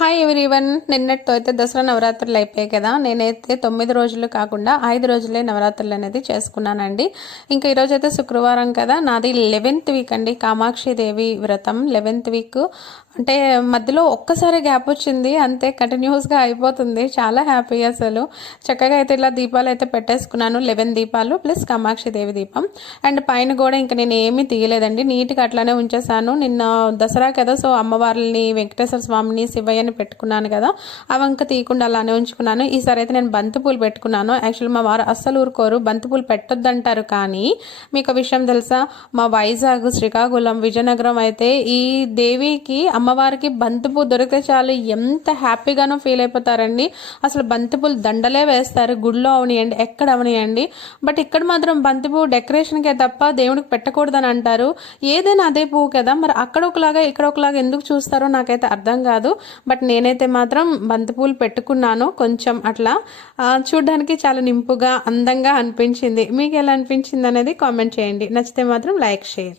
Hi everyone. నిన్నటితో అయితే దసరా నవరాత్రులు అయిపోయాయి కదా. నేనైతే 9 రోజులు కాకుండా 5 రోజులే నవరాత్రులు అనేది చేసుకున్నానండి. ఇంకా ఈరోజు అయితే శుక్రవారం కదా, నాది 11th వీక్ అండి. కామాక్షి దేవి వ్రతం 11th వీక్. అంటే మధ్యలో ఒక్కసారి గ్యాప్ వచ్చింది అంతే, కంటిన్యూస్గా అయిపోతుంది. చాలా హ్యాపీ అసలు. చక్కగా అయితే ఇలా దీపాలు అయితే పెట్టేసుకున్నాను, 11 దీపాలు ప్లస్ కామాక్షి దేవి దీపం. అండ్ పైన కూడా ఇంకా నేను ఏమీ తీయలేదండి, నీట్గా అట్లానే ఉంచేసాను. నిన్న దసరా కదా, సో అమ్మవార్లని, వెంకటేశ్వర స్వామిని, శివయ్యని పెట్టుకున్నాను కదా, అవంక తీయకుండా అలానే ఉంచుకున్నాను. ఈసారి అయితే నేను బంతిపూలు పెట్టుకున్నాను. యాక్చువల్లీ మా వారు అస్సలు ఊరుకోరు, బంతిపూలు పెట్టొద్దంటారు. కానీ మీకు విషయం తెలుసా, మా వైజాగ్, శ్రీకాకుళం, విజయనగరం అయితే ఈ దేవికి, అమ్మవారికి బంతిపూ దొరికితే చాలు ఎంత హ్యాపీగానో ఫీల్ అయిపోతారండి. అసలు బంతిపూలు దండలే వేస్తారు, గుడిలో అవనియండి, ఎక్కడ అవనియండి. బట్ ఇక్కడ మాత్రం బంతిపూ డెకరేషన్కే తప్ప దేవుడికి పెట్టకూడదని అంటారు. ఏదైనా అదే పువ్వు కదా, మరి అక్కడ ఒకలాగా ఇక్కడ ఒకలాగా ఎందుకు చూస్తారో నాకైతే అర్థం కాదు. బట్ నేనైతే మాత్రం బంతిపూలు పెట్టుకున్నాను. కొంచెం అట్లా చూడడానికి చాలా నింపుగా, అందంగా అనిపించింది. మీకు ఎలా అనిపించింది అనేది కామెంట్ చేయండి. నచ్చితే మాత్రం లైక్, షేర్.